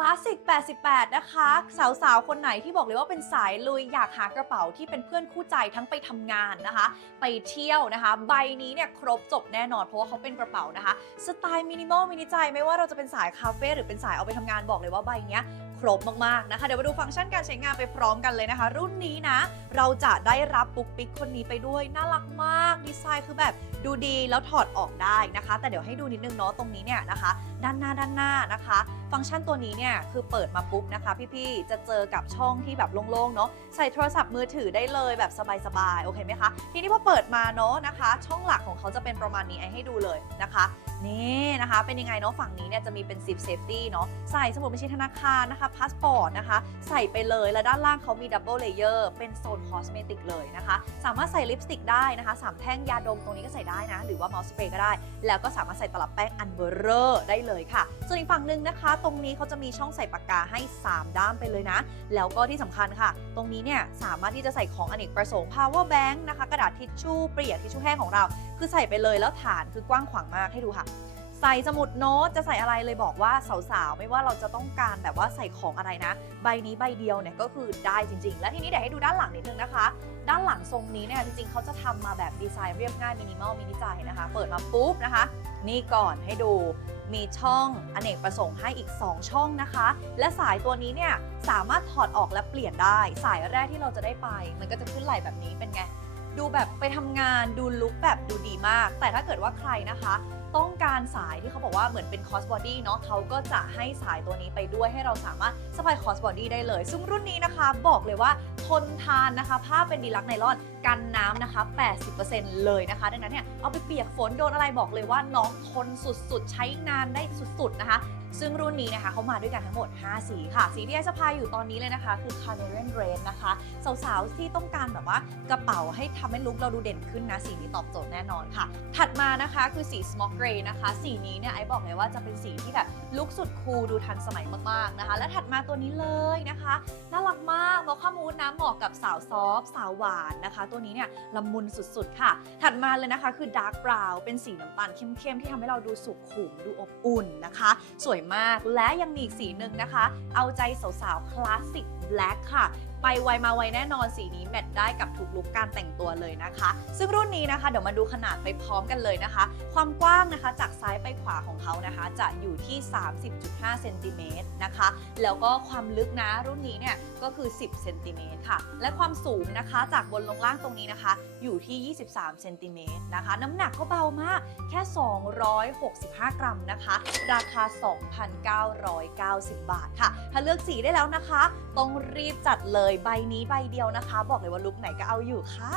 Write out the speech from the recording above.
ลาสสิก 88 นะคะ สาวๆ คนไหนที่บอกเลยว่าเป็นสายลุยอยากหากระเป๋าที่เป็นเพื่อนคู่ใจทั้งไปทำงานนะคะ ไปเที่ยวนะคะ ใบนี้เนี่ยครบจบแน่นอนเพราะว่าเขาเป็นกระเป๋านะคะ สไตล์มินิมอลมินิใจไม่ว่าเราจะเป็นสายคาเฟ่หรือเป็นสายเอาไปทำงานบอกเลยว่าใบเนี้ย ครบมากๆนะคะ เดี๋ยวมาดูฟังก์ชันการใช้งานไปพร้อมกันเลยนะคะ รุ่นนี้นะ เราจะได้รับปุ๊กปิ๊กคนนี้ไปด้วย น่ารักมากดีไซน์คือแบบดูดีแล้วถอดออกได้นะคะ แต่เดี๋ยวให้ดูนิดนึงเนาะตรงนี้เนี่ยนะคะ ด้านหน้าด้านหน้านะคะ ฟังก์ชันตัวนี้เนี่ยคือเปิดมาปุ๊บนะคะพี่ๆจะเจอกับช่องที่แบบโล่งๆเนาะใส่โทรศัพท์มือถือได้เลยแบบสบายๆโอเคไหมคะทีนี้พอเปิดมาเนาะนะคะ ช่องหลักของเขาจะเป็นประมาณนี้ไอให้ดูเลยนะคะนี่นะคะ เป็นยังไงเนาะฝั่งนี้เนี่ยจะมีเป็นซิปเซฟตี้เนาะใส่สมุดบัญชีธนาคารนะคะพาสปอร์ตนะคะ ใส่ไปเลยแล้วด้านล่างเขามีดับเบิลเลเยอร์เป็นโซนคอสเมติกเลยนะคะ สามารถใส่ลิปสติกได้นะคะสามแท่งยาดมตรงนี้ก็ใส่ได้นะ หรือว่ามาสเปรย์ก็ได้ แล้วก็สามารถใส่ตลับแป้งอันเบอร์เรอร์ได้เลยค่ะ ส่วนอีกฝั่งหนึ่งนะคะ ตรงนี้เขาจะมีช่องใส่ปากกาให้ 3 ด้ามไปเลยนะ แล้วก็ที่สำคัญค่ะ ตรงนี้เนี่ยสามารถที่จะใส่ของอเนกประสงค์ power bank นะคะกระดาษทิชชู่เปียกทิชชู่แห้งของเรา คือใส่ไปเลยแล้วฐานคือกว้างขวางมากให้ดูค่ะ ใส่สมุดโน้ตจะใส่อะไรเลยบอกว่าสาวๆ ไม่ว่าเราจะต้องการแบบว่าใส่ของอะไรนะ ใบนี้ใบเดียวเนี่ยก็คือได้จริง ๆ และทีนี้เดี๋ยวให้ดูด้านหลังนิดนึงนะคะ ด้านหลังทรงนี้เนี่ยจริงๆเขาจะทำมาแบบดีไซน์เรียบง่ายมินิมอลมินิใจนะคะ เปิดมาปุ๊บนะคะ นี่ก่อนให้ดูมีช่องอเนกประสงค์ให้อีก 2 ช่องนะคะ และสายตัวนี้เนี่ยสามารถถอดออกและเปลี่ยนได้ สายแรกที่เราจะได้ไป มันก็จะขึ้นไหลแบบนี้เป็นไง ดูแบบไปทำงานดูลุคแบบดูดีมาก แต่ถ้าเกิดว่าใครนะคะ ต้องการสายที่เขาบอกว่าเหมือนเป็นคอสบอดี้เนาะเขาก็จะให้สายตัวนี้ไปด้วยให้เราสามารถสบายคอสบอดี้ได้เลย ซึ่งรุ่นนี้นะคะบอกเลยว่า ทนทานนะคะ ผ้าเป็นดีลักไนลอนกันน้ำนะคะ 80%เลยนะคะ ดังนั้นเนี่ยเอาไปเปียกฝนโดนอะไรบอกเลยว่าน้องทนสุดๆ ใช้งานได้สุดๆนะคะ ซึ่งรุ่นนี้นะคะเขามาด้วยกันทั้งหมด 5 สีค่ะ สีที่ไอซ์สะพายอยู่ตอนนี้เลยนะคะ คือ Canarian Red นะคะ สาวๆ ที่ต้องการแบบว่ากระเป๋าให้ทำให้ลุคเราดูเด่นขึ้นนะ สีนี้ตอบโจทย์แน่นอนค่ะ ถัดมานะคะคือสี Smoke Gray นะคะ สีนี้เนี่ยไอซ์บอกเลยว่าจะเป็นสีที่แบบลุคสุดคูลดูทันสมัยมากๆนะคะ และถัดมาตัวนี้เลยนะคะ น่ารักมากมอคค่ามูดนะเหมาะกับสาวซอฟต์สาวหวานนะคะ ตัวนี้เนี่ยละมุนสุดๆค่ะ ถัดมาเลยนะคะคือดาร์กบราวน์เป็นสีน้ำตาลเข้มๆ ที่ทำให้เราดูสุขุมดูอบอุ่นนะคะ สวยมากและยังมีอีกสีหนึ่งนะคะ เอาใจสาวๆคลาสสิกแบล็คค่ะ ไปไวมาไวแน่นอนสีนี้แมทได้กับทุกลุคการแต่งตัวเลยนะคะ ซึ่งรุ่นนี้นะคะเดี๋ยวมาดูขนาดไปพร้อมกันเลยนะคะ ความกว้างนะคะจากซ้ายไปขวาของเขานะคะ จะอยู่ที่ 30.5เซนติเมตรนะคะ แล้วก็ความลึกนะรุ่นนี้เนี่ยก็คือ 10เซนติเมตรค่ะ และความสูงนะคะจากบนลงล่างตรงนี้นะคะ อยู่ที่ 23เซนติเมตรนะคะ น้ำหนักก็เบามากแค่ 265 กรัมนะคะ ราคา 2,990 บาทค่ะ ถ้าเลือกสีได้แล้วนะคะ ต้องรีบจัดเลยใบนี้ใบเดียวนะคะ บอกเลยว่าลุคไหนก็เอาอยู่ค่ะ